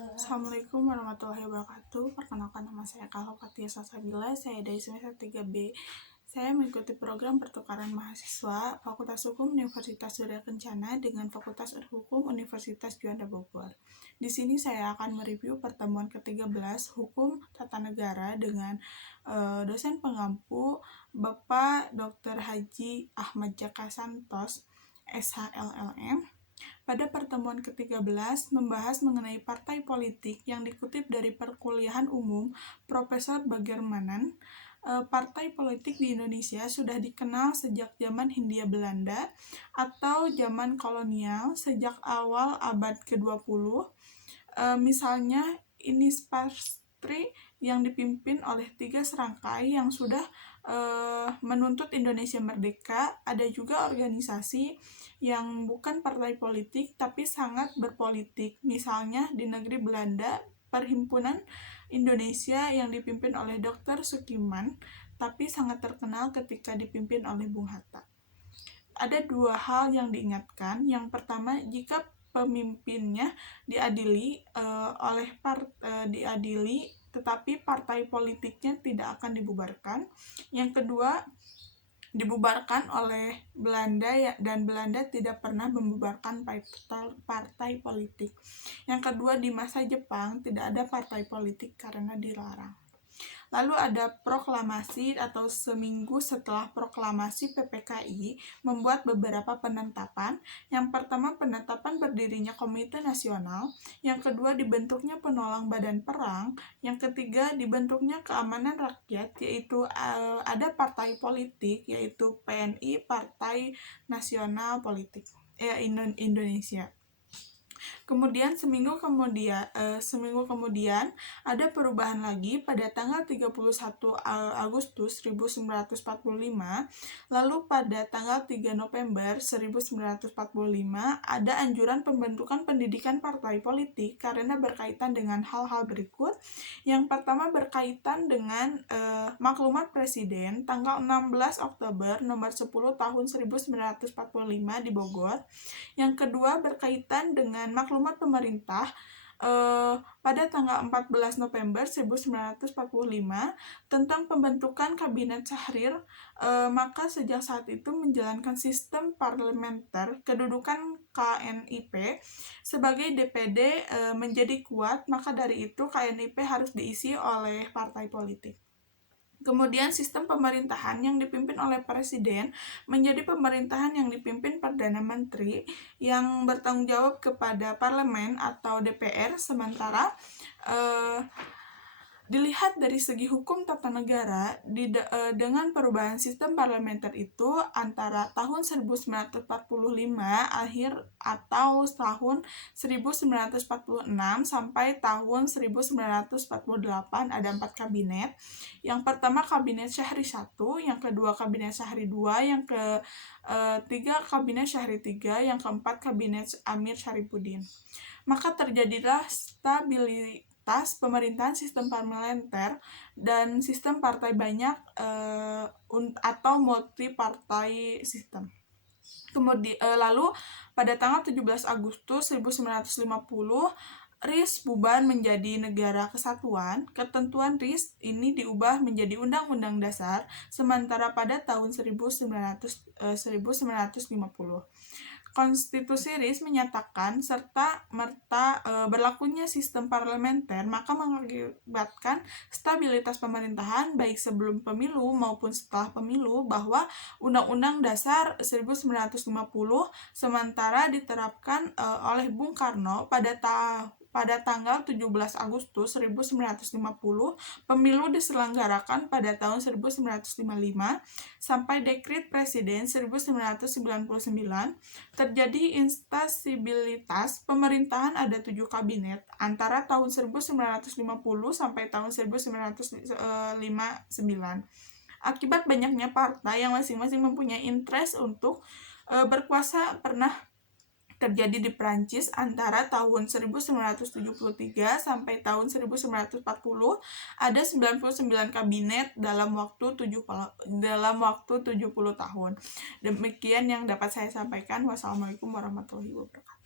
Assalamualaikum warahmatullahi wabarakatuh. Perkenalkan, nama saya Kalhofatia Salsabila. Saya dari semester 3B. Saya mengikuti program pertukaran mahasiswa Fakultas Hukum Universitas Surya Kencana dengan Fakultas Hukum Universitas Juanda Bogor. Di sini saya akan mereview pertemuan ke-13 Hukum Tata Negara dengan dosen pengampu Bapak Dr. Haji Ahmad Jaka Santos, SHLLM. Pada pertemuan ke-13 membahas mengenai partai politik yang dikutip dari Perkuliahan Umum Profesor Baghermanan. Partai politik di Indonesia sudah dikenal sejak zaman Hindia Belanda atau zaman kolonial sejak awal abad ke-20. Misalnya Inispastri yang dipimpin oleh 3 serangkai yang sudah menuntut Indonesia merdeka. Ada juga organisasi yang bukan partai politik tapi sangat berpolitik. Misalnya di negeri Belanda, Perhimpunan Indonesia yang dipimpin oleh Dr. Sukiman, tapi sangat terkenal ketika dipimpin oleh Bung Hatta. Ada 2 hal yang diingatkan. Yang pertama, jika pemimpinnya diadili tetapi partai politiknya tidak akan dibubarkan. Yang kedua, dibubarkan oleh Belanda dan Belanda tidak pernah membubarkan partai politik. Yang kedua, di masa Jepang tidak ada partai politik karena dilarang. Lalu ada proklamasi atau seminggu setelah proklamasi PPKI membuat beberapa penetapan. Yang pertama, penetapan berdirinya Komite Nasional. Yang kedua, dibentuknya Penolang Badan Perang. Yang ketiga, dibentuknya Keamanan Rakyat, yaitu ada partai politik, yaitu PNI, Partai Nasional Politik Indonesia. Kemudian seminggu kemudian ada perubahan lagi pada tanggal 31 Agustus 1945. Lalu pada tanggal 3 November 1945 ada anjuran pembentukan pendidikan partai politik karena berkaitan dengan hal-hal berikut. Yang pertama berkaitan dengan maklumat Presiden tanggal 16 Oktober nomor 10 tahun 1945 di Bogor. Yang kedua berkaitan dengan maklumat pemerintah pada tanggal 14 November 1945 tentang pembentukan Kabinet Syahrir. Maka sejak saat itu menjalankan sistem parlementer, kedudukan KNIP sebagai DPD menjadi kuat, maka dari itu KNIP harus diisi oleh partai politik. Kemudian sistem pemerintahan yang dipimpin oleh Presiden menjadi pemerintahan yang dipimpin Perdana Menteri yang bertanggung jawab kepada Parlemen atau DPR. Sementara dilihat dari segi hukum tata negara, dengan perubahan sistem parlementer itu antara tahun 1945 akhir atau tahun 1946 sampai tahun 1948 ada 4 kabinet. Yang pertama Kabinet Syahri I, yang kedua Kabinet Syahri II, yang ketiga Kabinet Syahri III, yang keempat Kabinet Amir Syarifuddin. Maka terjadilah stabilitas pemerintahan sistem parlementer dan sistem partai banyak atau multi-partai sistem. Lalu pada tanggal 17 Agustus 1950 RIS bubar menjadi Negara Kesatuan. Ketentuan RIS ini diubah menjadi Undang-Undang Dasar, sementara pada tahun 1950 Konstitusi RIS menyatakan serta merta berlakunya sistem parlementer, maka mengakibatkan stabilitas pemerintahan baik sebelum pemilu maupun setelah pemilu, bahwa Undang-Undang Dasar 1950 sementara diterapkan oleh Bung Karno pada tanggal 17 Agustus 1950, pemilu diselenggarakan pada tahun 1955 sampai Dekret Presiden 1999. Terjadi instabilitas pemerintahan, ada 7 kabinet antara tahun 1950 sampai tahun 1959. Akibat banyaknya partai yang masing-masing mempunyai interest untuk berkuasa, pernah terjadi di Prancis antara tahun 1973 sampai tahun 1940 ada 99 kabinet dalam waktu 70 tahun. Demikian yang dapat saya sampaikan. Wassalamualaikum warahmatullahi wabarakatuh.